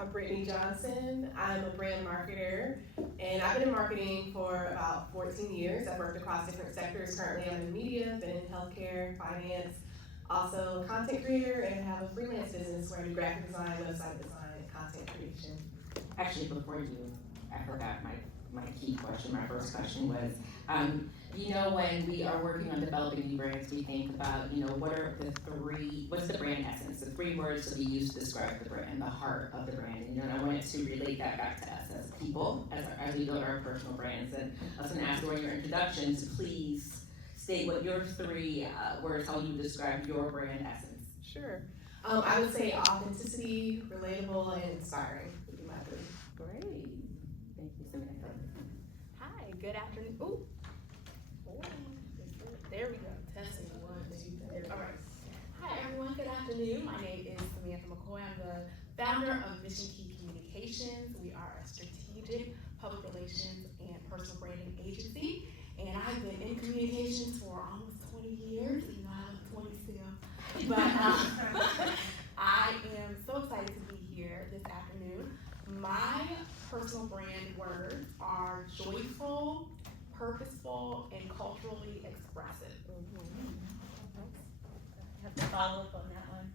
I'm Brittani Johnson. I'm a brand marketer, and I've been in marketing for about 14 years. I've worked across different sectors. Currently, I'm in media, been in healthcare, finance, also a content creator, and have a freelance business where I do graphic design, website design, and content creation. Actually, I forgot my key question. My first question was, when we are working on developing new brands, we think about, what's the brand essence, the 3 words that we use to describe the brand, the heart of the brand. And I wanted to relate that back to us as people, as we build our personal brands. And I was going to ask during your introduction to please state what your 3 words, how you describe your brand essence. Sure. I would say authenticity, relatable, and inspiring would be my 3. Great. Thank you, Samantha. Hi, good afternoon. Ooh. There we go. Testing 1, 2. All right. Hi, everyone. Good afternoon. My name is Samantha McCoy. I'm the founder of Mission Key Communications. We are a strategic public relations and personal branding agency. And I've been in communications for almost 20 years. You know, I'm 20 still. But I am so excited to be here this afternoon. My personal brand words are joyful, purposeful, and culturally expressive. I have to follow up on that one.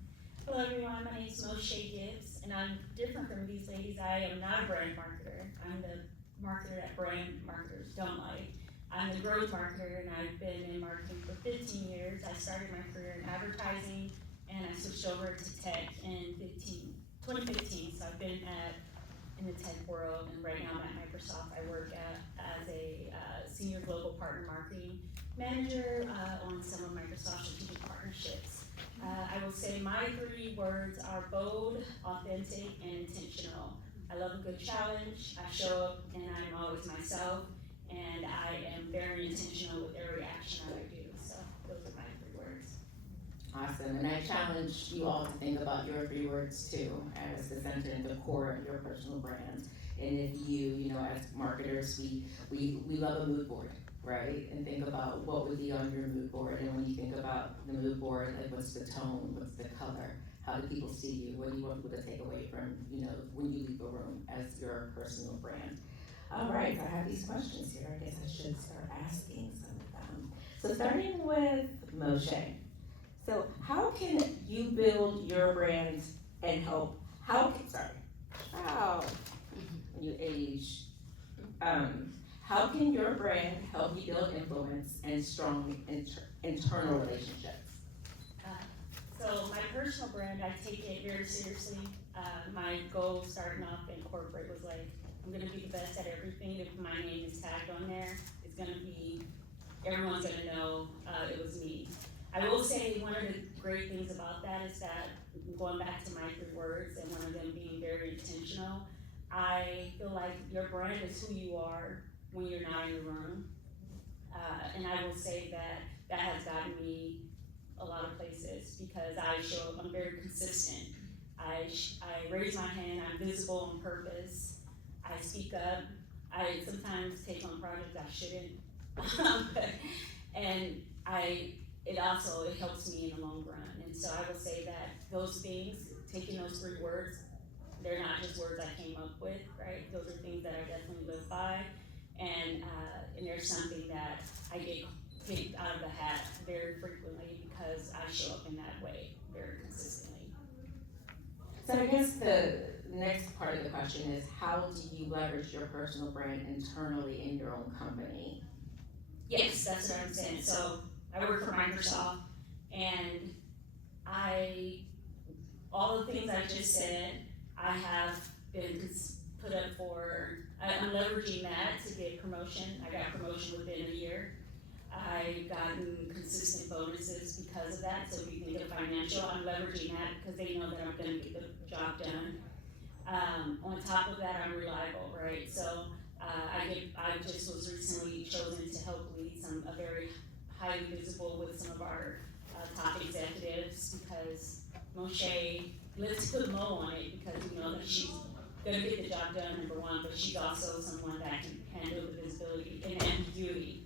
Hello everyone, my name is Gibbs, and I'm different from these ladies. I am not a brand marketer. I'm the marketer that brand marketers don't like. I'm the growth marketer, and I've been in marketing for 15 years. I started my career in advertising, and I switched over to tech in 2015. So I've been in the tech world, and right now I'm at Microsoft. I work as a senior global partner marketing manager on some of Microsoft's strategic partnerships. I will say my 3 words are bold, authentic, and intentional. I love a good challenge. I show up and I'm always myself, and I am very intentional with every action that I do. So those are my 3 words. Awesome, and I challenge you all to think about your 3 words too, as the center and the core of your personal brand. And if you as marketers, we love a mood board, right? And think about what would be on your mood board. And when you think about the mood board, like what's the tone, what's the color, how do people see you, what do you want people to take away from, when you leave a room as your personal brand. All right, so I have these questions here. I guess I should start asking some of them. So starting with Moshe. So how can you build your brand and help, when you age, how can your brand help you build influence and strong internal relationships? So my personal brand, I take it very seriously. My goal starting off in corporate was like, I'm gonna be the best at everything. If my name is tagged on there, it's gonna be, everyone's gonna know it was me. I will say one of the great things about that is that, going back to my 3 words and one of them being very intentional, I feel like your brand is who you are when you're not in the room. And I will say that has gotten me a lot of places because I show up, I'm very consistent. I raise my hand, I'm visible on purpose. I speak up. I sometimes take on projects I shouldn't. And it helps me in the long run. And so I will say that those things, taking those 3 words, they're not just words I came up with, right? Those are things that I definitely live by. And there's something that I get picked out of the hat very frequently because I show up in that way very consistently. So I guess the next part of the question is, how do you leverage your personal brand internally in your own company? Yes, that's what I'm saying. So I work for Microsoft, and all the things I just said, I have been put up for. I'm leveraging that to get promotion. I got promotion within a year. I've gotten consistent bonuses because of that. So if you think of financial, I'm leveraging that because they know that I'm going to get the job done. On top of that, I'm reliable, right? So I just was recently chosen to help lead a very highly visible with some of our top executives because Moshe, let's put Mo on it because we know that she's going to get the job done, number one, but she's also someone that can handle the visibility and ambiguity.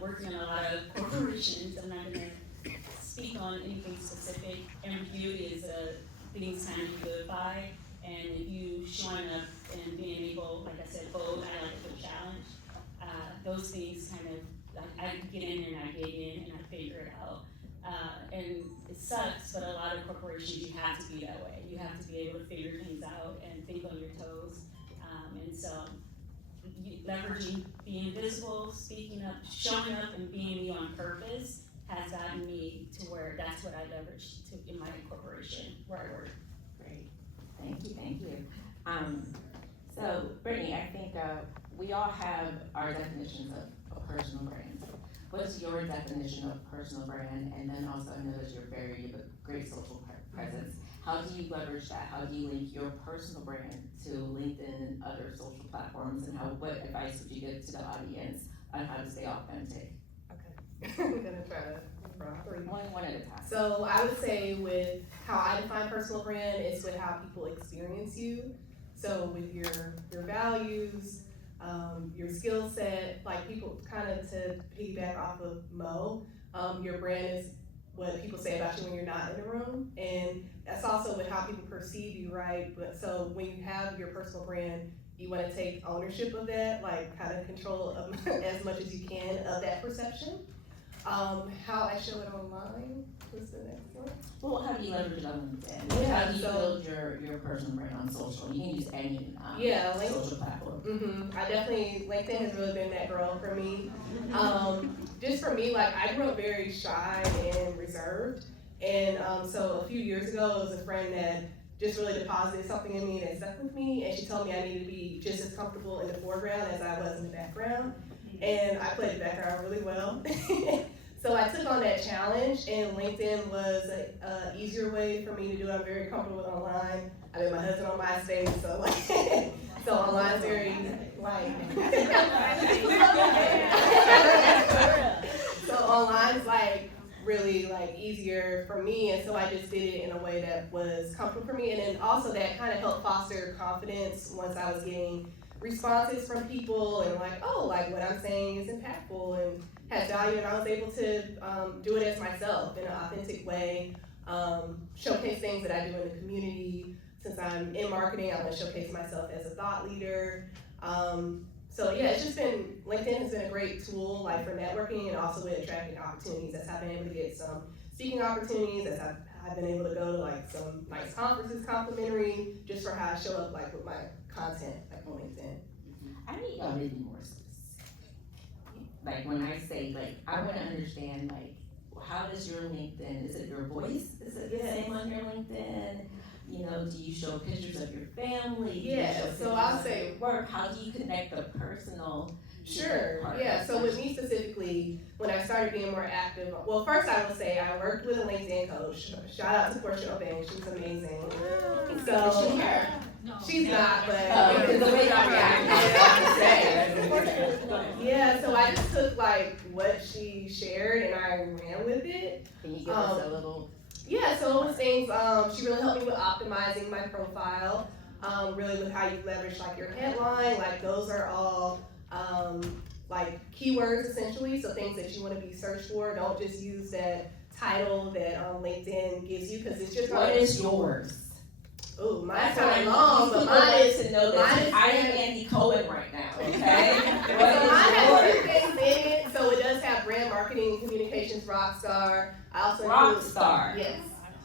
Working on a lot of corporations, I'm not going to speak on anything specific. Ambiguity is a thing kind of you live by, And if you showing up and being able, like I said, bold, I like a good challenge. Those things kind of, like, I get in there and I dig in and I figure it out. And it sucks, but a lot of corporations, you have to be that way. You have to be able to figure things out and think on your toes. And so, leveraging being visible, speaking up, showing up and being me on purpose has gotten me to where that's what I leverage to in my corporation where I work. Great, thank you. So Brittany, I think we all have our definitions of a personal brand. What's your definition of personal brand? And then also I know that you have a great social presence. How do you leverage that? How do you link your personal brand to LinkedIn and other social platforms? And what advice would you give to the audience on how to stay authentic? Okay, I'm gonna try to run through. One at a time. So I would say with how I define personal brand is with how people experience you. So with your values, your skill set, like people kind of to piggyback off of Mo, your brand is what people say about you when you're not in the room. And that's also with how people perceive you, right? But so when you have your personal brand, you want to take ownership of that, like kind of control as much as you can of that perception. How I show it online, what's the next one? Well, how do you leverage it on LinkedIn? Yeah, how do you so- build your personal brand on social? You can use any social platform. I definitely, LinkedIn has really been that girl for me. Just for me, like I grew up very shy and reserved. And so a few years ago, it was a friend that just really deposited something in me that stuck with me. And she told me I needed to be just as comfortable in the foreground as I was in the background. And I played the background really well. So I took on that challenge, and LinkedIn was an easier way for me to do it. I'm very comfortable with online. I met my husband on MySpace, so like, so online's very like. So online's like really like easier for me, and so I just did it in a way that was comfortable for me, and then also that kind of helped foster confidence once I was getting responses from people and like, oh, like what I'm saying is impactful and has value, and I was able to do it as myself in an authentic way, showcase things that I do in the community. Since I'm in marketing, I want to showcase myself as a thought leader. So yeah, it's just been, LinkedIn has been a great tool like for networking and also with attracting opportunities. That's how I've been able to get some speaking opportunities. That's how I've been able to go to like some nice conferences complimentary just for how I show up like with my content like on LinkedIn. I need y'all to be more specific. Like when I say like, I want to understand like, how does your LinkedIn, is it your voice? Is it the same on your LinkedIn? You know, do you show pictures of your family? Yeah, so I'll say work. How do you connect the personal? Sure, yeah, so with me specifically, when I started being more active, well, first I would say I worked with a LinkedIn coach. Shout out to Sonia Oblitey, she's amazing. So, she's not, but the way y'all yeah, so I just took like what she shared and I ran with it. Can you give us a little? Yeah, so it was things, she really helped me with optimizing my profile, really with how you leverage like your headline, like those are all like keywords essentially, so things that you want to be searched for. Don't just use that title that LinkedIn gives you because it's just what is yours? Oh, mine's kind of long, but mine is to know that I am Andy Cohen right now, okay? So mine has a few things in it, so it does have brand marketing and communications rockstar. I also include Rockstar. Yes.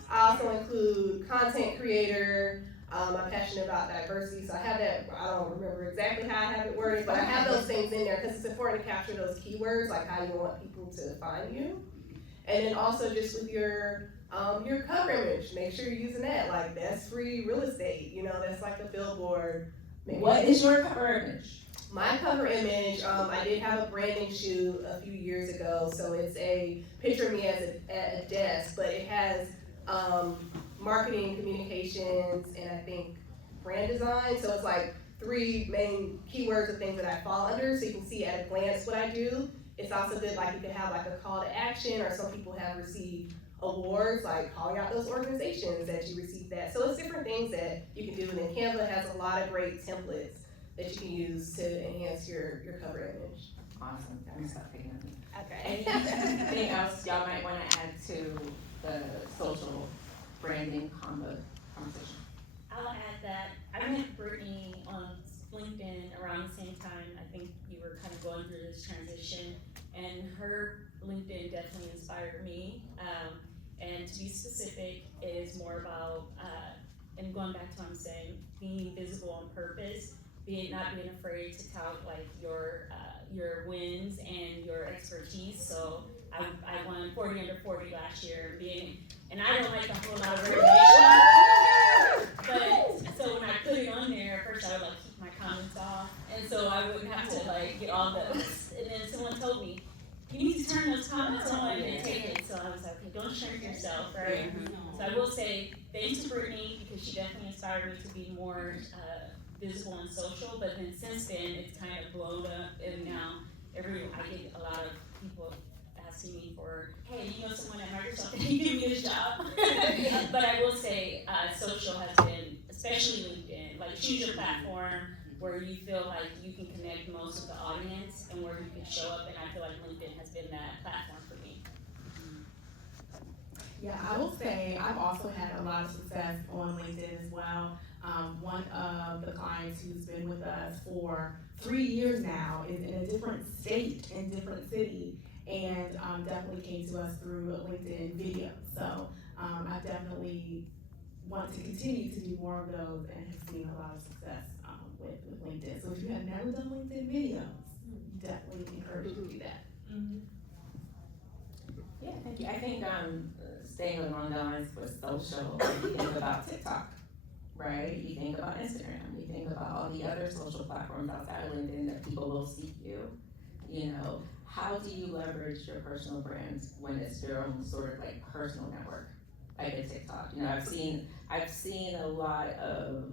I also include content creator. I'm passionate about diversity, so I have that. I don't remember exactly how I have it worded, but I have those things in there because it's important to capture those keywords, like how you want people to find you. And then also just with your cover image, make sure you're using that. Like that's free real estate, you know, that's like a billboard. What is your cover image? My cover image, I did have a branding shoot a few years ago, so it's a picture of me at a desk, but it has marketing, communications, and I think brand design. So it's like 3 main keywords of things that I fall under, so you can see at a glance what I do. It's also good, like you could have like a call to action, or some people have received awards, like calling out those organizations that you received that. So it's different things that you can do, and then Canva has a lot of great templates that you can use to enhance your cover image. Awesome, that was something. Okay. Anything else y'all might want to add to the social branding conversation? I'll add that this transition, and her LinkedIn definitely inspired me. And to be specific, it is more about, and going back to what I'm saying, being visible on purpose, not being afraid to tout like your wins and your expertise. So I won 40 under 40 last year, and I don't like a whole lot of variation. But so when I put it on there, at first I would like keep my comments off, and so I wouldn't have to like get all those. And then someone told me, you need to turn those comments on and take it. So I was like, okay, don't shrink yourself, right? So I will say thanks to Brittani, because she definitely inspired me to be more visible on social. But then since then, it's kind of blown up, and now I get a lot of people asking me for, hey, you know someone at Microsoft, can you give me this job? But I will say social has been, especially LinkedIn, like choose your platform where you feel like you can connect most of the audience and where you can show up, and I feel like LinkedIn has been that platform for me. Yeah, I will say I've also had a lot of success on LinkedIn as well. One of the clients who's been with us for 3 years now is in a different state and different city, and definitely came to us through LinkedIn videos. So I definitely want to continue to do more of those and have seen a lot of success with LinkedIn. So if you have never done LinkedIn videos, definitely encourage you to do that. Yeah, thank you. I think staying along the lines with social, you think about TikTok, right? You think about Instagram, you think about all the other social platforms outside of LinkedIn that people will seek you. You know, how do you leverage your personal brand when it's your own sort of like personal network, like a TikTok? You know, I've seen a lot of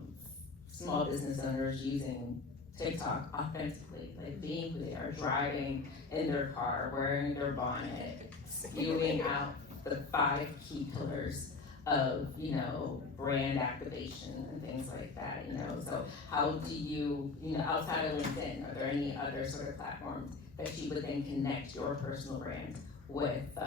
small business owners using TikTok authentically, like being who they are, driving in their car, wearing their bonnet, spewing out the 5 key pillars of, you know, brand activation and things like that, you know. So how do you know, outside of LinkedIn, are there any other sort of platforms that you would then connect your personal brand with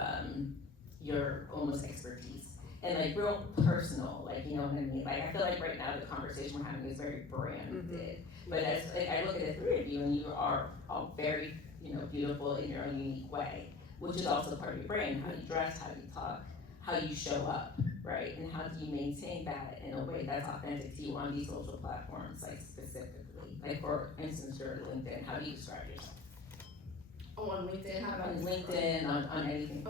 your almost expertise? And like real personal, like, you know what I mean? Like, I feel like right now the conversation we're having is very branded. But as like, I look at the 3 of you, and you are all very, you know, beautiful in your own unique way, which is also part of your brand, how you dress, how you talk, how you show up, right? And how do you maintain that in a way that's authentic to you on these social platforms, like specifically? Like, for instance, your LinkedIn, how do you describe yourself? On LinkedIn, how about On LinkedIn, on anything?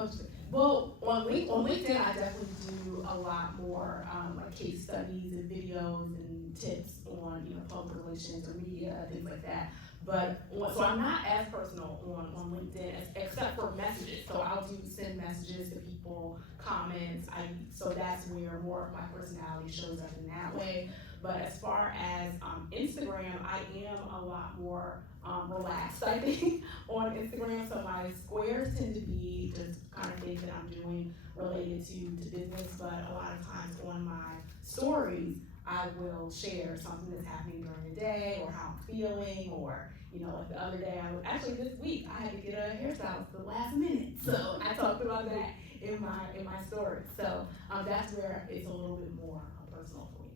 Well, on LinkedIn, I definitely do a lot more like case studies and videos and tips on, you know, public relations or media, things like that. But so I'm not as personal on LinkedIn except for messages. So I'll send messages to people, comments. So that's where more of my personality shows up in that way. But as far as Instagram, I am a lot more relaxed, I think, on Instagram. So my squares tend to be just kind of things that I'm doing related to business. But a lot of times on my stories, I will share something that's happening during the day, or how I'm feeling, or, you know, like the other day, actually this week, I had to get a hairstyle for the last minute. So I talked about that in my story. So that's where it's a little bit more personal for me.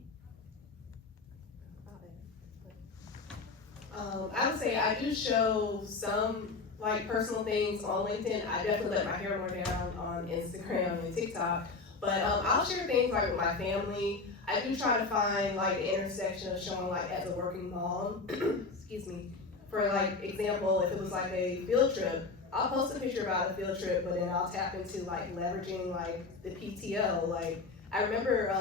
I would say I do show some like personal things on LinkedIn. I definitely let my hair more down on Instagram and TikTok, but I'll share things like with my family. I do try to find like the intersection of showing like as a working mom, excuse me, for like example, if it was like a field trip, I'll post a picture about a field trip, but then I'll tap into like leveraging like the PTO. Like I remember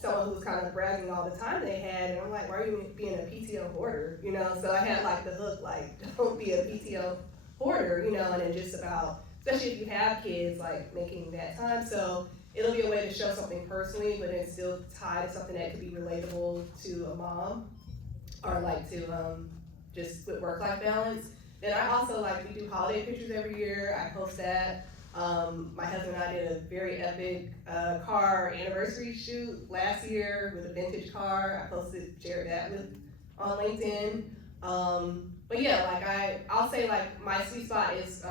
someone who was kind of bragging all the time they had, and I'm like, why are you being a PTO hoarder? You know, so I had like the hook, like, don't be a PTO hoarder, you know, and then just about, especially if you have kids, like making that time. So it'll be a way to show something personally, but it's still tied to something that could be relatable to a mom, or like to just with work-life balance. Then I also like, we do holiday pictures every year. I post that. My husband and I did a very epic car anniversary shoot last year with a vintage car. I shared that on LinkedIn. But yeah, like I'll say like my sweet spot is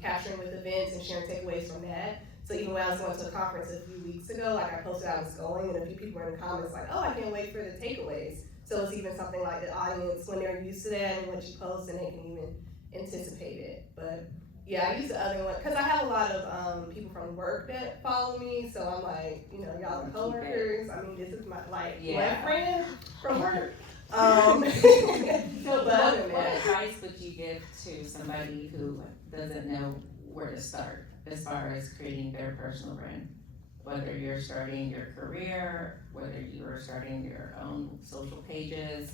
capturing with events and sharing takeaways from that. So even when I was going to a conference a few weeks ago, like I posted I was going, and a few people were in the comments like, oh, I can't wait for the takeaways. So it's even something like the audience, when they're used to that and what you post, and they can even anticipated. But yeah, I use the other one because I have a lot of people from work that follow me, so I'm like, you know, y'all are coworkers. I mean, this is my my friend from work. So but what advice would you give to somebody who doesn't know where to start as far as creating their personal brand? Whether you're starting your career, whether you are starting your own social pages,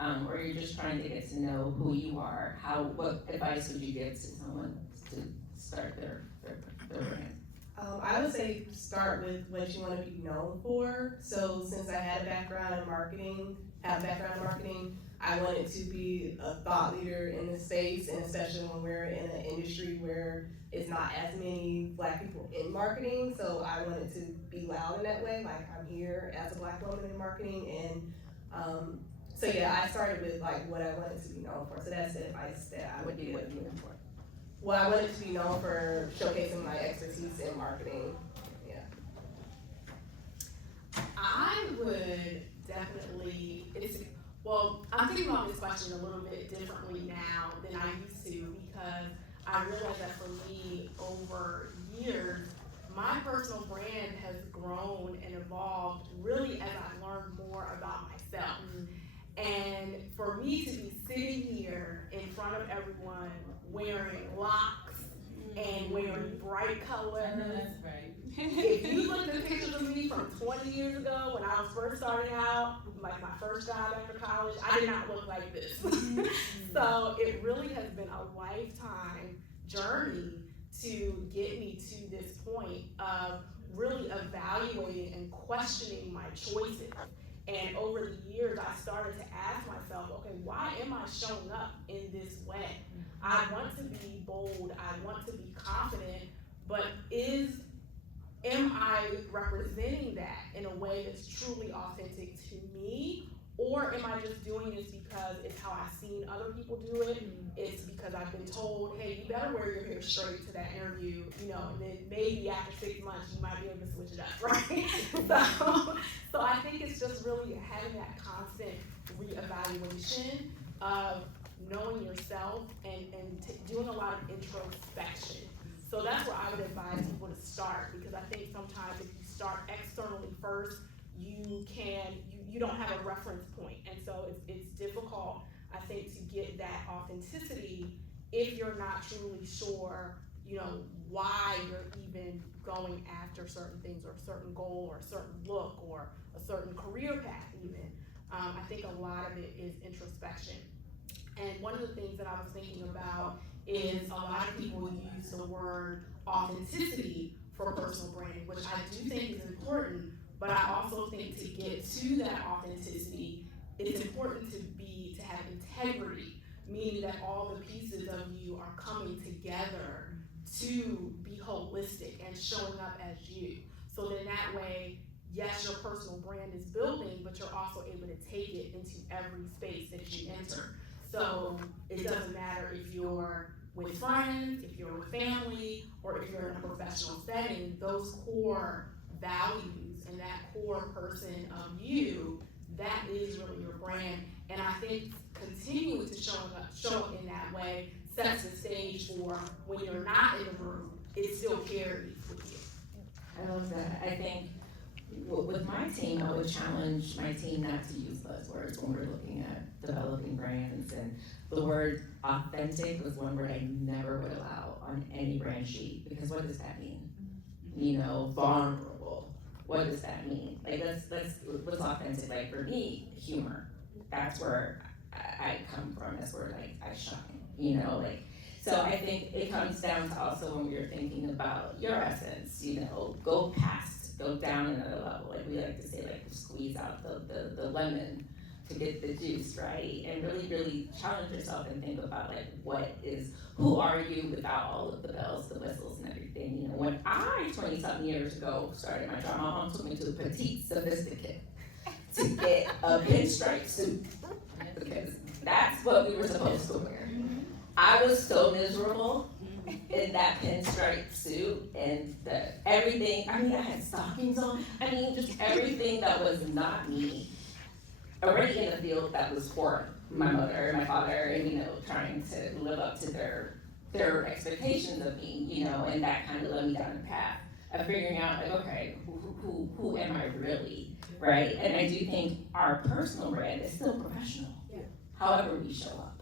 or you're just trying to get to know who you are, what advice would you give to someone to start their brand? I would say start with what you want to be known for. So since I had a background in marketing, I wanted to be a thought leader in the space, and especially when we're in an industry where it's not as many Black people in marketing. So I wanted to be loud in that way, like I'm here as a Black woman in marketing. And so yeah, I started with like what I wanted to be known for. So that's the advice that I would give. What you look for? Well, I wanted to be known for showcasing my expertise in marketing. Yeah. I would definitely, I'm thinking about this question a little bit differently now than I used to, because I realize that for me, over years, my personal brand has grown and evolved really as I've learned more about myself. And for me to be sitting here in front of everyone wearing locks and wearing bright colors. That's right. If you look at pictures of me from 20 years ago when I was first starting out, like my first job after college, I did not look like this. So it really has been a lifetime journey to get me to this point of really evaluating and questioning my choices. And over the years, I started to ask myself, okay, why am I showing up in this way? I want to be bold, I want to be confident, but am I representing that in a way that's truly authentic to me? Or am I just doing this because it's how I've seen other people do it? It's because I've been told, hey, you better wear your hair straight to that interview, you know, and then maybe after 6 months you might be able to switch it up, right? So I think it's just really having that constant reevaluation of knowing yourself and doing a lot of introspection. So that's where I would advise people to start, because I think sometimes if you start externally first, you don't have a reference point, and so it's difficult, I think, to get that authenticity if you're not truly sure, you know, why you're even going after certain things, or a certain goal, or a certain look, or a certain career path even. I think a lot of it is introspection. And one of the things that I was thinking about is a lot of people use the word authenticity for personal branding, which I do think is important. But I also think to get to that authenticity, it's important to have integrity, meaning that all the pieces of you are coming together to be holistic and showing up as you. So then that way, yes, your personal brand is building, but you're also able to take it into every space that you enter. So it doesn't matter if you're with friends, if you're with family, or if you're in a professional setting, those core values and that core person of you, that is really your brand. And I think continuing to show up in that way sets the stage for when you're not in the room, it still carries with you. I love that. I think with my team, I would challenge my team not to use buzzwords when we're looking at developing brands. And the word authentic was one word I never would allow on any brand sheet, because what does that mean? You know, vulnerable. What does that mean? Like, what's authentic? Like, for me, humor. That's where I come from. That's where, like, I shine, you know, like. So I think it comes down to also when we're thinking about your essence, you know, go down another level. Like we like to say, like, squeeze out the lemon to get the juice, right? And really, really challenge yourself and think about, like, who are you without all of the bells, the whistles, and everything? You know, when I, 20-something years ago, started my job, my mom took me to a petite sophisticate to get a pinstripe suit, because that's what we were supposed to wear. I was so miserable in that pinstripe suit, and everything, I mean, I had stockings on, I mean, just everything that was not me, already in a field that was foreign my mother and my father, and, you know, trying to live up to their expectations of me, you know, and that kind of led me down the path of figuring out, like, okay, who am I really, right? And I do think our personal brand is still professional, however we show up.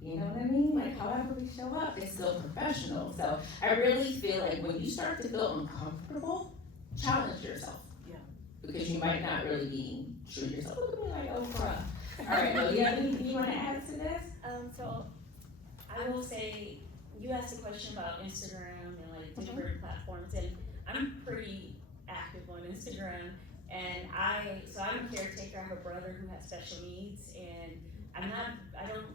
You know what I mean? Like, however we show up, it's still professional. So I really feel like when you start to feel uncomfortable, challenge yourself. Because you might not really be true to yourself. Look at me like, oh, crap. All right, do you have anything you want to add to this? So I will say, you asked a question about Instagram and like different platforms, and I'm pretty active on Instagram. And so I'm a caretaker. I have a brother who has special needs, and I don't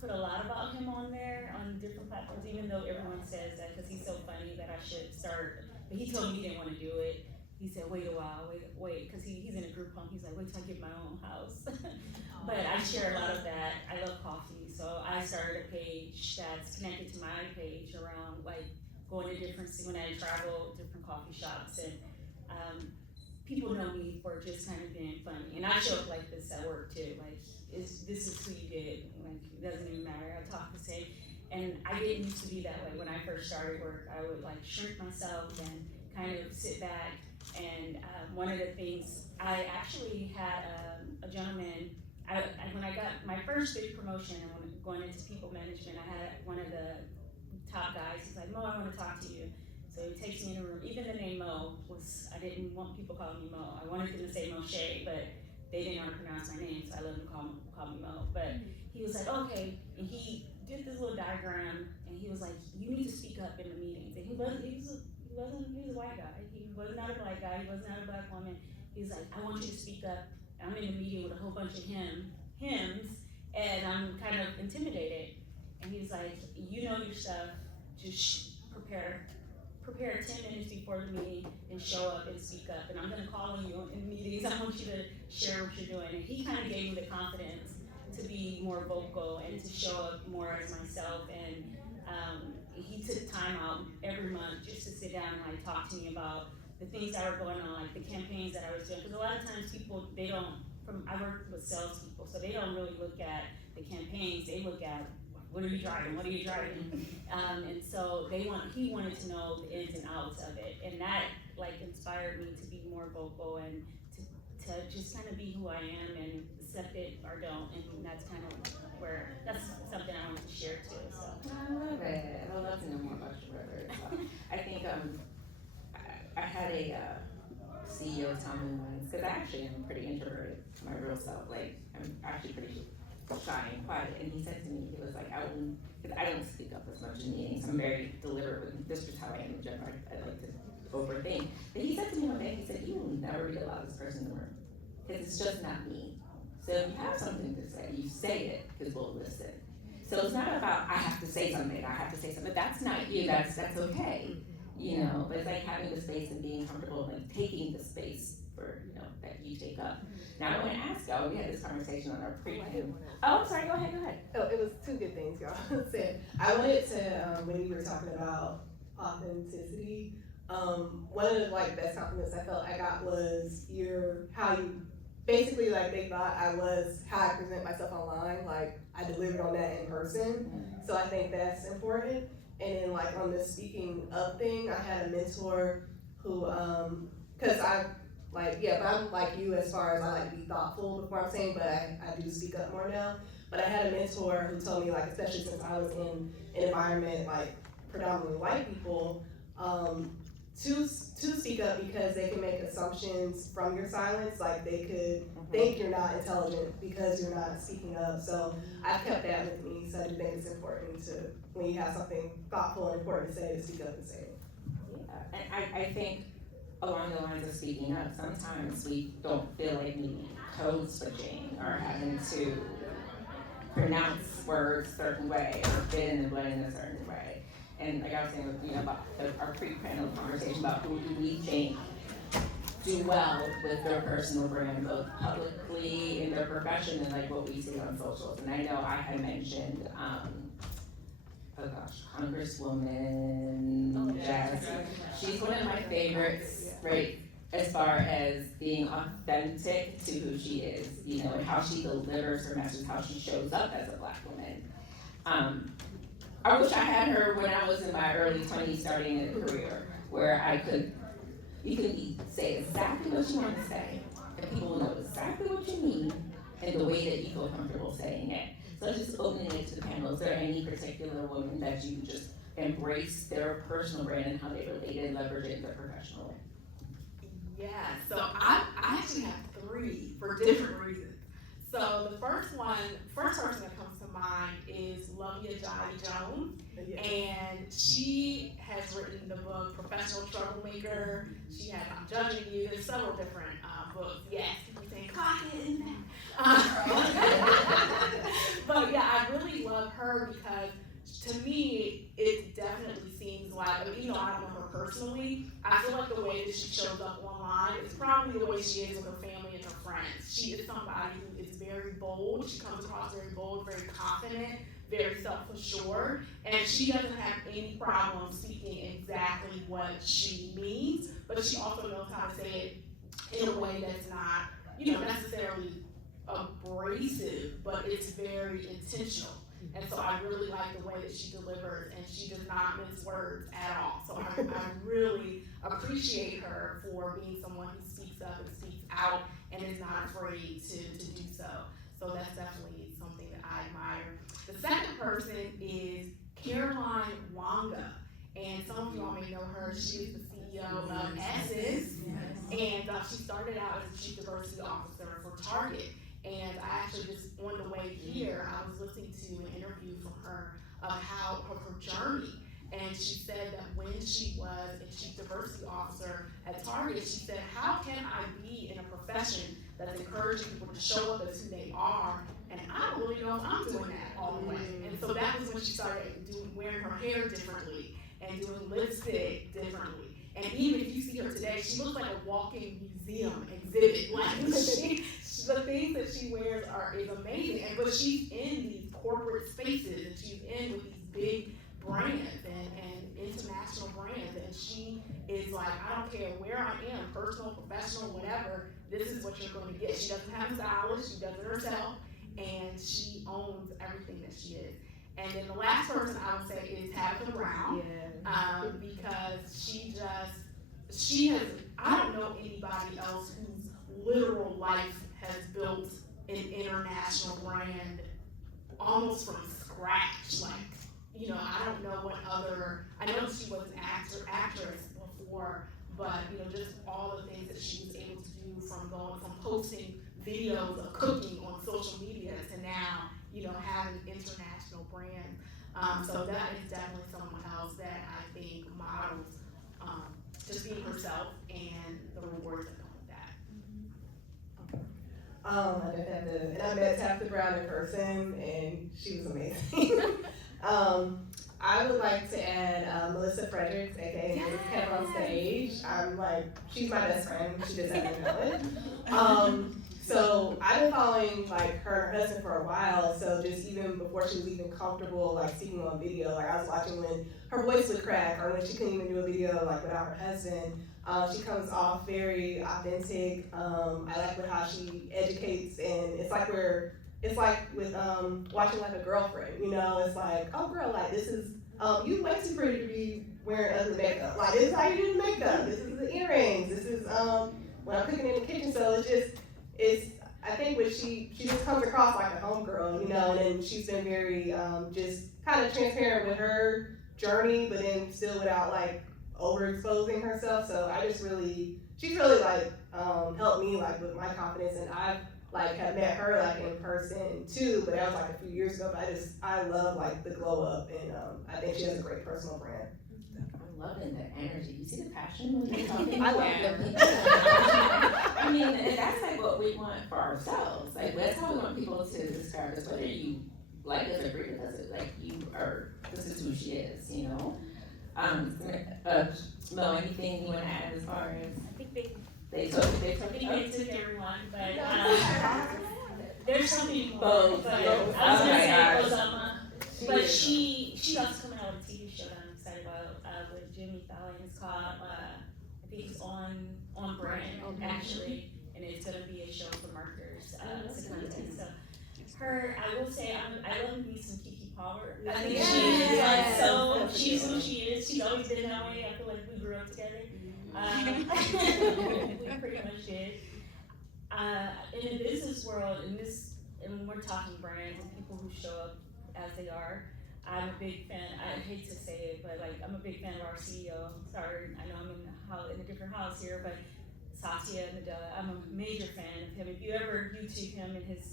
put a lot about him on there on different platforms, even though everyone says that because he's so funny that I should start. But he told me he didn't want to do it. He said, wait a while, wait, because he's in a group home. He's like, wait till I get my own house. But I share a lot of that. I love coffee, so I started a page that's connected to my page around like going to different, when I travel, different coffee shops, and people know me for just kind of being funny. And I show up like this at work too, like this is who you did, like it doesn't even matter, I talk the same. And I didn't used to be that way. When I first started work, I would like shrink myself and kind of sit back. And one of the things, I actually had a gentleman, when I got my first big promotion and when going into people management, I had one of the top guys, he's like, Mo, I want to talk to you. So he takes me in a room. Even the name Mo I didn't want people calling me Mo. I wanted them to say Moshe, but they didn't know how to pronounce my name, so I let them call me Mo. But he was like, okay, and he did this little diagram, and he was like, you need to speak up in the meetings. And he was a white guy. He was not a black guy. He was not a black woman. He was like, I want you to speak up. I'm in a meeting with a whole bunch of hymns, and I'm kind of intimidated. And he was like, you know your stuff. Just prepare 10 minutes before the meeting and show up and speak up. And I'm going to call on you in meetings. I want you to share what you're doing. And he kind of gave me the confidence to be more vocal and to show up more as myself. And he took time out every month just to sit down and like talk to me about the things that were going on, like the campaigns that I was doing. Because a lot of times people, I work with salespeople, so they don't really look at the campaigns. They look at, what are you driving? What are you driving? And so he wanted to know the ins and outs of it. And that like inspired me to be more vocal and to just kind of be who I am and accept it or don't. And that's kind of that's something I wanted to share too. So. I love it. I would love to know more about your brother. I think I had a CEO tell me once, because I actually am pretty introverted to my real self. Like, I'm actually pretty shy and quiet. And he said to me, he was like, because I don't speak up as much in meetings. I'm very deliberate with this is how I am in general. I like to overthink. But he said to me one day, he said, you will never be the loudest person in the room, because it's just not me. So if you have something to say, you say it, because we'll listen. So it's not about, I have to say something, but that's not you, that's okay. You know, but it's like having the space and being comfortable and like taking the space for, you know, that you take up. Now I want to ask y'all, we had this conversation on our pre-panel. Oh, I'm sorry, go ahead. Oh, it was two good things y'all said. I wanted to, when you were talking about authenticity, one of the like best compliments I felt I got was how you basically like they thought I was how I present myself online, like I delivered on that in person. So I think that's important. And then like on the speaking up thing, I had a mentor who, cause but I'm like you as far as I like to be thoughtful before I'm saying, but I do speak up more now. But I had a mentor who told me like, especially since I was in an environment like predominantly white people, to speak up because they can make assumptions from your silence, like they could think you're not intelligent because you're not speaking up. So I've kept that with me, so I do think it's important to, when you have something thoughtful and important to say, to speak up and say it. Yeah, and I think along the lines of speaking up, sometimes we don't feel like we need code switching or having to pronounce words a certain way or fit in the blend in a certain way. And like I was saying, you know, about our pre-panel conversation about who do we think do well with their personal brand, both publicly in their profession and like what we see on socials. And I know I had mentioned, Congresswoman Jazz. She's one of my favorites, right? as far as being authentic to who she is, you know, and how she delivers her message, how she shows up as a Black woman. I wish I had her when I was in my early 20s starting a career where you could say exactly what you want to say, and people will know exactly what you mean and the way that you feel comfortable saying it. So just opening it to the panel, is there any particular woman that you just embrace their personal brand and how they relate and leverage it in their professional way? Yeah, so I actually have 3 for different reasons. So the first person that comes to mind is Brittani Johnson, and she has written the book Professional Troublemaker. She has I'm Judging You. There's several different books. Yes, people saying clock it in but yeah, I really love her because to me, it definitely seems like, even though I don't know her personally, I feel like the way that she shows up online is probably the way she is with her family and her friends. She is somebody who is very bold. She comes across very bold, very confident, very self-assured, and she doesn't have any problem speaking exactly what she means, but she also knows how to say it in a way that's not, necessarily abrasive, but it's very intentional. And so I really like the way that she delivers, and she does not mince words at all. So I really appreciate her for being someone who speaks up and speaks out and is not afraid to do so. So that's definitely something that I admire. The second person is Caroline Wanga, and some of you all may know her. She is the CEO of Essence, and she started out as a Chief Diversity Officer for Target. And I actually just, on the way here, I was listening to an interview from her of her journey. And she said that when she was a Chief Diversity Officer at Target, she said, how can I be in a profession that's encouraging people to show up as who they are? And I don't really know if I'm doing that all the way. And so that was when she started wearing her hair differently and doing lipstick differently. And even if you see her today, she looks like a walking museum exhibit. Like the things that she wears is amazing. But she's in these corporate spaces, and she's in with these big brands and international brands. And she is like, I don't care where I am, personal, professional, whatever, this is what you're going to get. She doesn't have a stylist, she does it herself, and she owns everything that she is. And then the last person I would say is Tabitha Brown, because she has, I don't know anybody else whose literal life has built an international brand almost from scratch. Like, I don't know what I know she was an actress before, but, just all the things that she was able to do from posting videos of cooking on social media to now, having international brands. So that is definitely someone else that I think models just being herself and the rewards that come with that. I met Tabitha Brown in person, and she was amazing. I would like to add Melissa Fredericks, aka Miss Cat on stage. She's my best friend. She just doesn't know it. So I've been following her and her husband for a while. So just even before she was even comfortable speaking on video, I was watching when her voice would crack or when she couldn't even do a video without her husband. She comes off very authentic. I like how she educates, and it's like with watching a girlfriend. It's like, oh girl, this is you way too pretty to be wearing ugly makeup. This is how you do the makeup. This is the earrings. This is when I'm cooking in the kitchen. So I think when she just comes across like a homegirl, and then she's been very just kind of transparent with her journey, but then still without overexposing herself. So she's really helped me with my confidence, and I've have met her in person too, but that was a few years ago. But I love the glow up, and I think she has a great personal brand. I'm loving the energy. You see the passion when you're talking? I love it. I mean, and that's what we want for ourselves. That's how we want people to describe us, whether you like us or agree with us. This is who she is, Mo, anything you want to add as far as? I think they took everyone, but there's something more. Both. But Yeah. I was gonna say Ozama, but she's also coming out with a TV show that I'm excited about with Jimmy Fallon. It's called I think it's on brand, actually, and it's gonna be a show for marketers, to come to. So, her, I will say, I love me some Kiki Palmer. I think she is like so, she's who she is. She's always been that way. I feel like we grew up together. We pretty much did. In the business world, and when we're talking brands and people who show up as they are, I'm a big fan. I hate to say it, but like I'm a big fan of our CEO. Sorry, I know I'm in a different house here, but Satya Nadella, I'm a major fan of him. If you ever YouTube him and his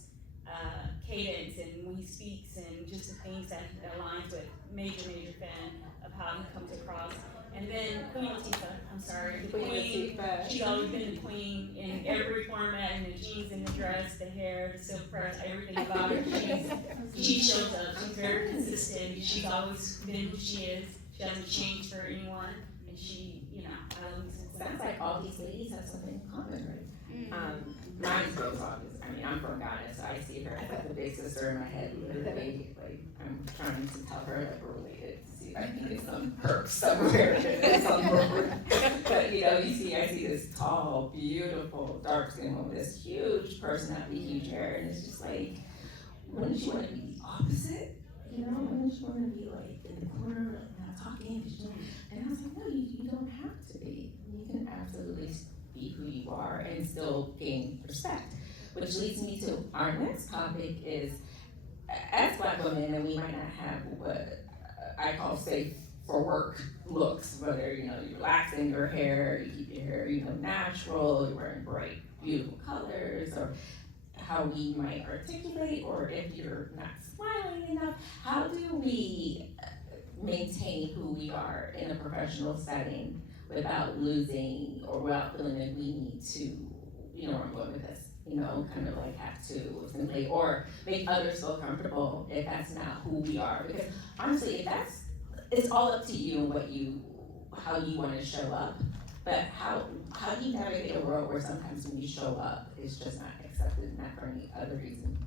cadence and when he speaks and just the things that he aligns with, major fan of how he comes across. And then Queen Latifah, I'm sorry, the queen, she's always been the queen in every format, in the jeans and the dress, the hair, the silk press, everything about her. She shows up, she's very consistent, she's always been who she is, she hasn't changed for anyone, and she, I love me some Sounds like all these ladies have something in common, right? Mine's very obvious. I mean, I'm from Ghana, so I see her as like the big sister in my head. Literally, like I'm trying to tell her that we're related to see if I can get some perks somewhere. But I see this tall, beautiful, dark-skinned woman, this huge personality, huge hair, and it's just like, wouldn't you want to be the opposite? Wouldn't you want to be like in the corner, not talking? And I was like, no, you don't have to be. You can absolutely be who you are and still gain respect. Which leads me to our next topic is, as Black women, and we might not have what I call safe for work looks, whether, you're relaxing your hair, you keep your hair, natural, you're wearing bright, beautiful colors, or how we might articulate, or if you're not smiling enough, how do we maintain who we are in a professional setting without losing or without feeling that we need to, where I'm going with this, kind of like have to simply, or make others feel comfortable if that's not who we are. Because honestly, it's all up to you and how you want to show up. But how do you navigate a world where sometimes when you show up, it's just not accepted, not for any other reason,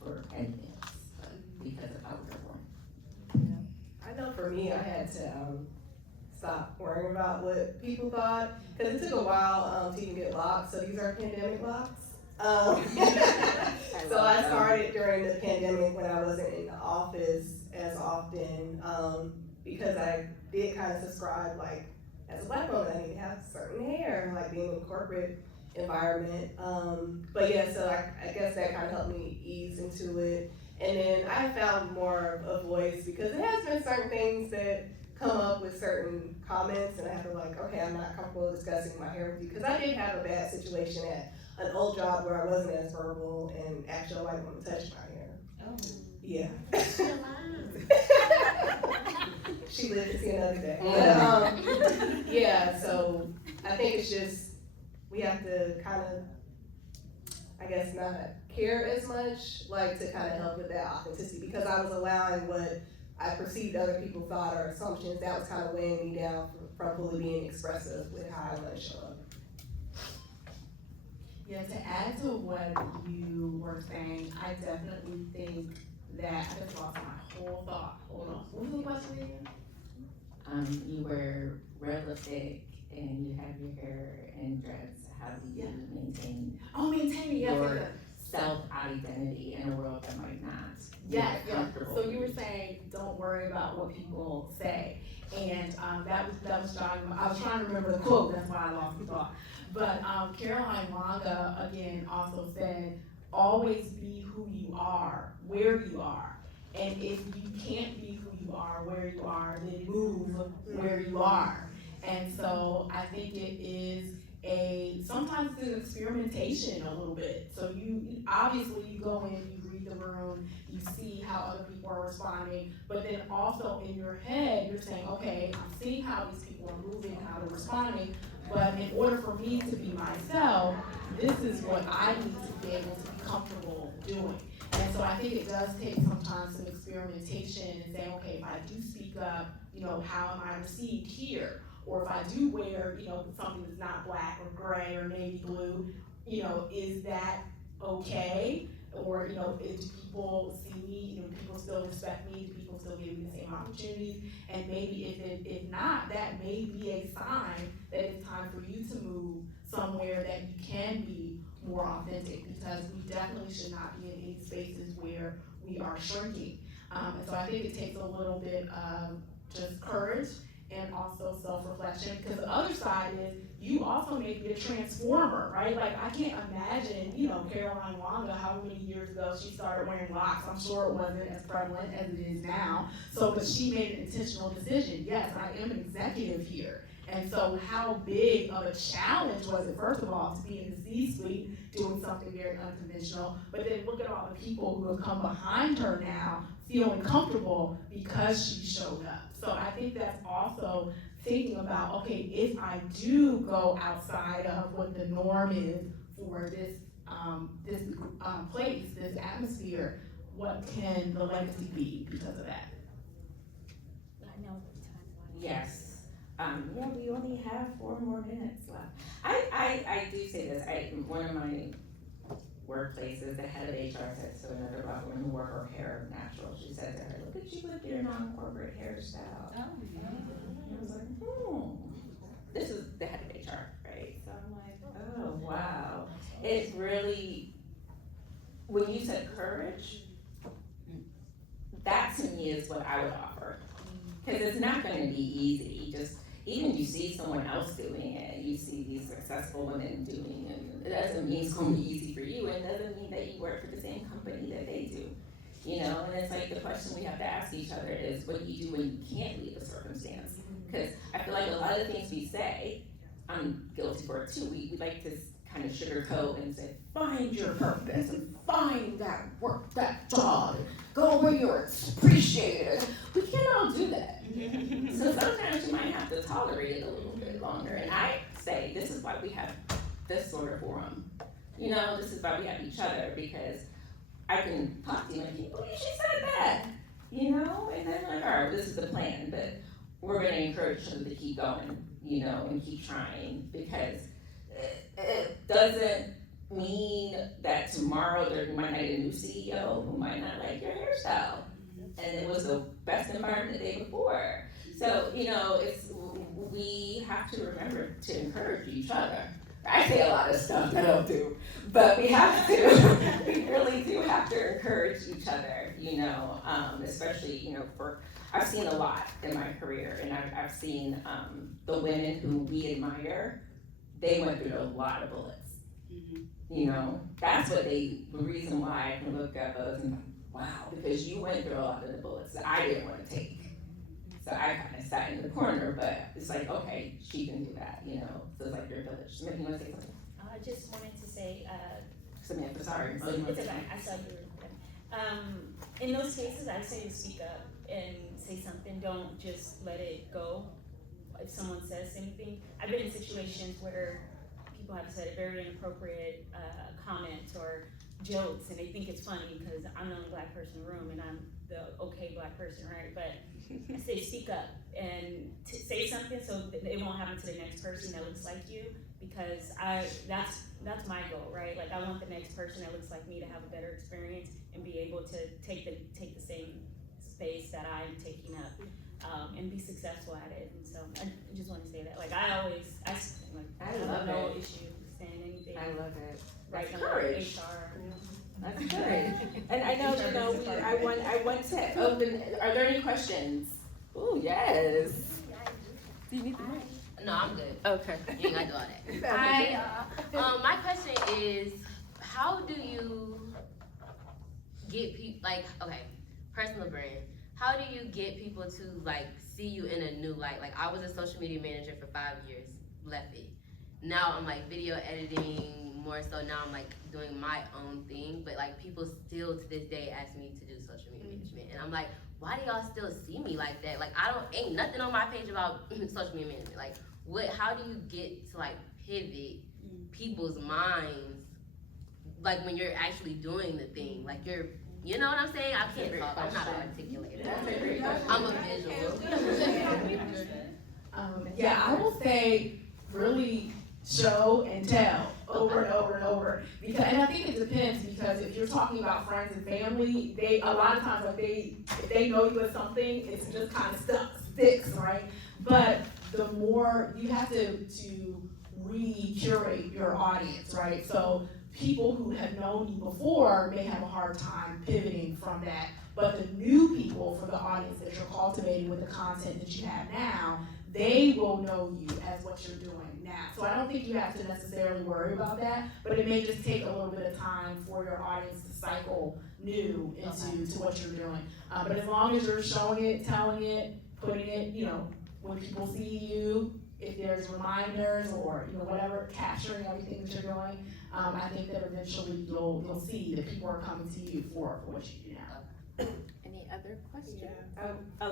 for anything else, but because of how we're born? I know for me, I had to stop worrying about what people thought, because it took a while to even get locks. So these are pandemic locks. So I started during the pandemic when I wasn't in the office as often, because I did kind of subscribe, like, as a Black woman, I need to have certain hair, like being in a corporate environment. But yeah, so I guess that kind of helped me ease into it. And then I found more of a voice, because it has been certain things that come up with certain comments, and I have to okay, I'm not comfortable discussing my hair with you, because I did have a bad situation at an old job where I wasn't as verbal, and actually a white woman touched my hair. Oh. Yeah. She lived to see another day. But, yeah, so I think it's just, we have to kind of, I guess, not care as much, to kind of help with that authenticity, because I was allowing what I perceived other people thought or assumptions. That was kind of weighing me down from fully being expressive with how I want to show up. Yeah, to add to what you were saying, I definitely think that, I just lost my whole thought. Hold on, what was the question again? You wear red lipstick and you have your hair in dreads. How do you maintain Maintaining, your self-identity in a world that might not be comfortable? So you were saying, don't worry about what people say. And that was I was trying to remember the quote, that's why I lost the thought. But Caroline Wanga, again, also said, always be who you are, where you are. And if you can't be who you are, where you are, then move where you are. And so I think it is sometimes it's an experimentation a little bit. So you obviously you go in, you read the room, you see how other people are responding, but then also in your head, you're saying, okay, I'm seeing how these people are moving, how they're responding, but in order for me to be myself, this is what I need to be able to be comfortable doing. And so I think it does take sometimes some experimentation and saying, okay, if I do speak up, how am I received here? Or if I do wear, something that's not black or gray or navy blue, is that okay? Or, do people see me, do people still respect me? Do people still give me the same opportunities? And maybe if not, that may be a sign that it's time for you to move somewhere that you can be more authentic, because we definitely should not be in any spaces where we are shrinking. And so I think it takes a little bit of just courage and also self-reflection, because the other side is you also may be a transformer, right? Like, I can't imagine, Caroline Wanga, how many years ago she started wearing locks. I'm sure it wasn't as prevalent as it is now. So, but she made an intentional decision. Yes, I am an executive here. And so how big of a challenge was it, first of all, to be in the C-suite doing something very unconventional, but then look at all the people who have come behind her now feeling comfortable because she showed up. So I think that's also thinking about, okay, if I do go outside of what the norm is for this place, this atmosphere, what can the legacy be because of that? I know the time. Yes. We only have 4 more minutes left. I do say this, one of my workplaces, the head of HR said to another black woman who wore her hair natural, she said to her, look at you with your non-corporate hairstyle. And I was like, this is the head of HR, right? So I'm like, oh, wow. It's really, when you said courage, that to me is what I would offer. Because it's not gonna be easy, even you see someone else doing it, you see these successful women doing it, it doesn't mean it's gonna be easy for you, and it doesn't mean that you work for the same company that they do. And it's like the question we have to ask each other is, what do you do when you can't leave a circumstance? Because I feel like a lot of the things we say, I'm guilty for it too, we like to kind of sugarcoat and say, find your purpose, and find that work, that job, go where you're appreciated. We can't all do that. So sometimes you might have to tolerate it a little bit longer. And I say, this is why we have this sort of forum. This is why we have each other, because I can talk to you and people, she said that, and then like, all right, this is the plan, but we're gonna encourage them to keep going, and keep trying, because it doesn't mean that tomorrow there might not be a new CEO who might not like your hairstyle. And it was the best environment the day before. So, we have to remember to encourage each other. I say a lot of stuff I don't do, but we have to. We really do have to encourage each other, especially, I've seen a lot in my career, and I've seen the women who we admire, they went through a lot of bullets. That's the reason why I can look at those and wow, because you went through a lot of the bullets that I didn't want to take. So I kind of sat in the corner, but it's like, okay, she can do that, So it's like your village. Samantha, you want to say something? I just wanted to say, Samantha, sorry. it's okay, I saw you. In those cases, I say to speak up and say something. Don't just let it go. If someone says anything, I've been in situations where people have said very inappropriate comments or jokes, and they think it's funny because I'm the only black person in the room and I'm the okay black person, right? But I say speak up and say something so that it won't happen to the next person that looks like you, because that's my goal, right? Like, I want the next person that looks like me to have a better experience and be able to take the same space that I'm taking up, and be successful at it. And so I just want to say that, like, I have no issue saying anything. I love it. Right, Courage. HR. That's good. And I know, I want to open, are there any questions? Oh, yes. Do you need the mic? No, I'm good. Okay. You ain't got to do all that. My question is, how do you get people, like, okay, personal brand, how do you get people to, like, see you in a new light? Like, I was a social media manager for 5 years, left it. Now I'm, like, video editing, more so now I'm, like, doing my own thing, but, like, people still to this day ask me to do social media management, and I'm like, why do y'all still see me like that? Like, ain't nothing on my page about social media management. Like, how do you get to, like, pivot people's minds, like, when you're actually doing the thing? Like, you know what I'm saying? I can't talk, I'm not articulated. I'm a visual. Yeah, I will say, really show and tell over and over and over. And I think it depends, because if you're talking about friends and family, they a lot of times, like, if they know you as something, it's just kind of sticks, right? But the more you have to re-curate your audience, right? So people who have known you before may have a hard time pivoting from that, but the new people for the audience that you're cultivating with the content that you have now, they will know you as what you're doing now. So I don't think you have to necessarily worry about that, but it may just take a little bit of time for your audience to cycle new into to what you're doing. But as long as you're showing it, telling it, putting it, you know, when people see you, if there's reminders or, you know, whatever, capturing everything that you're doing, I think that eventually you'll see that people are coming to you for what you do now. Any other questions?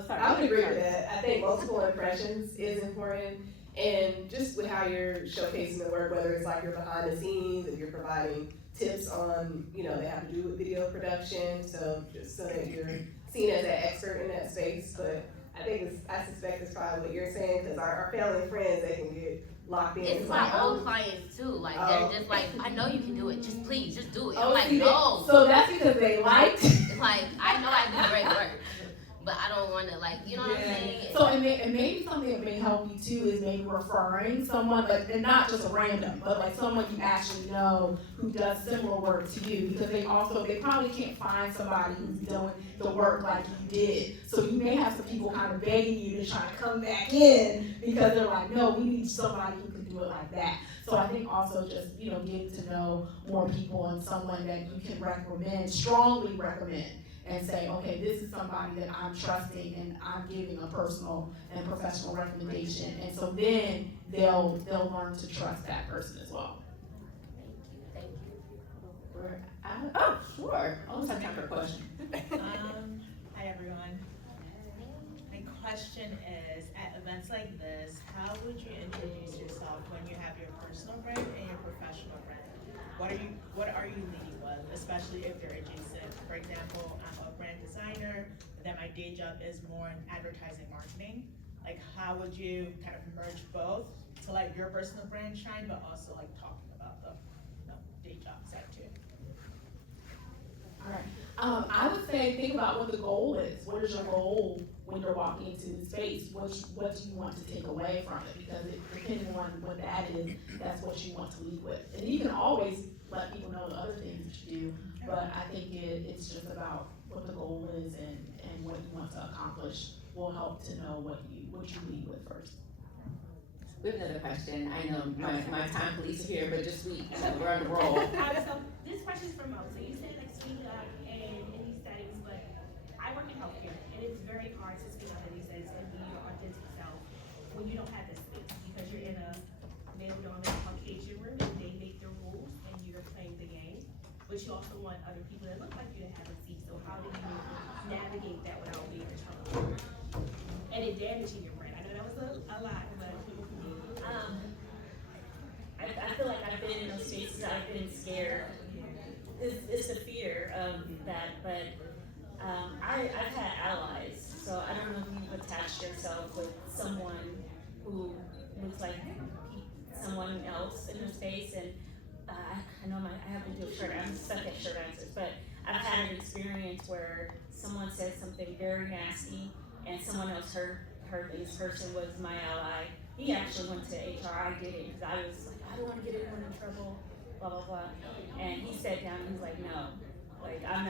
I would agree with that. I think multiple impressions is important, and just with how you're showcasing the work, whether it's like you're behind the scenes, if you're providing tips on, you know, they have to do with video production, so just so that you're seen as an expert in that space. But I suspect it's probably what you're saying, because our family and friends, they can get locked in. It's my old clients too, like they're just like, I know you can do it, just please, just do it. I'm like, see, no. So that's because they liked. It's like, I know I do great work, but I don't wanna, like, you know what I'm saying? So and maybe something that may help you too is maybe referring someone, like, and not just a random, but like someone you actually know who does similar work to you, because they probably can't find somebody who's doing the work like you did. So you may have some people kind of begging you to try to come back in because they're like, no, we need somebody who can do it like that. So I think also just, you know, getting to know more people and someone that you can recommend, strongly recommend, and say, okay, this is somebody that I'm trusting and I'm giving a personal and professional recommendation. And so then they'll learn to trust that person as well. Thank you. We're out. Oh, sure. Always have time for a question. Hi everyone. My question is, at events like this, how would you introduce yourself when you have your personal brand and your professional brand? What are you leading with, especially if they're adjacent? For example, I'm a brand designer, but then my day job is more in advertising marketing. Like, how would you kind of merge both to let your personal brand shine, but also like talking about the day job side too? All right. I would say think about what the goal is. What is your goal when you're walking into the space? What do you want to take away from it? Because depending on what that is, that's what you want to lead with. And you can always let people know the other things that you do, but I think it's just about what the goal is and what you want to accomplish will help to know what you lead with first. We have another question. I know my time police are here, but just we're on the roll. So this question is for Mo. So you said like speaking up in these settings, but I work in healthcare, and it's very hard to speak up in these settings and be your authentic self when you don't have this space, because you're in a male-dominated Caucasian room and they make the rules and you're playing the game, but you also want other people that look like you to have a seat. So how do you navigate that without being in trouble and it damaging your brand? I know that was a lot, but I feel like I've been in those spaces, I've been scared. It's the fear of that, but I've had allies, so I don't know if you've attached yourself with someone who looks like someone else in the space, and I know I have to do a short, I'm stuck at short answers, but I've had an experience where someone said something very nasty and someone else heard this person was my ally. He actually went to HR, I did it, because I was like, I don't want to get anyone in trouble, blah, blah, blah. And he sat down and he was like, no, like I'm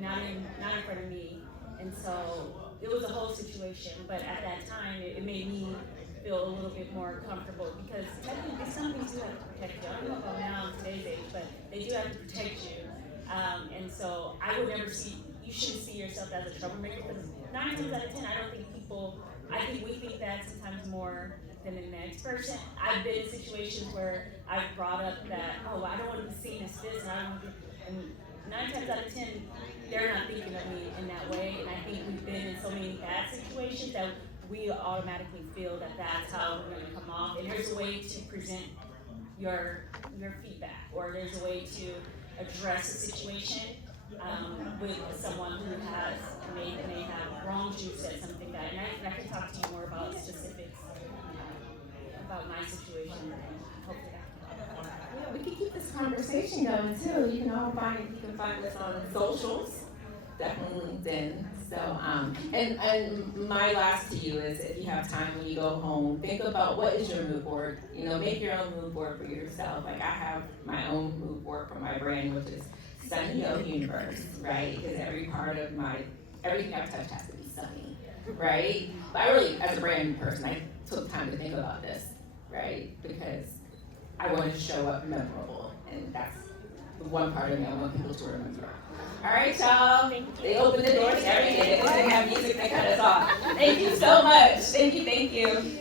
not in front of me. And so it was a whole situation, but at that time, it made me feel a little bit more comfortable, because technically some things do have to protect you. I don't know about now in today's age, but they do have to protect you. And so I would never you shouldn't see yourself as a troublemaker, because 9 times out of 10, I think we think that sometimes more than the next person. I've been in situations where I've brought up that, oh, I don't want to be seen as this, and 9 times out of 10, they're not thinking of me in that way. And I think we've been in so many bad situations that we automatically feel that that's how we're going to come off. And there's a way to present your feedback, or there's a way to address a situation with someone who may have wronged you, said something bad. And I can talk to you more about specifics about my situation, and hopefully Yeah, we can keep this conversation going too. You can find us on socials, definitely LinkedIn, So, and my last to you is, if you have time when you go home, think about what is your mood board. You know, make your own mood board for yourself. Like, I have my own mood board for my brand, which is Sunny Universe, right? Because everything I touch has to be sunny, right? But I really, as a brand person, I took time to think about this, right? Because I wanted to show up memorable, and that's the one part of me I want people to remember. All right, y'all. They open the doors every day. They didn't have music, they cut us off. Thank you so much. Thank you.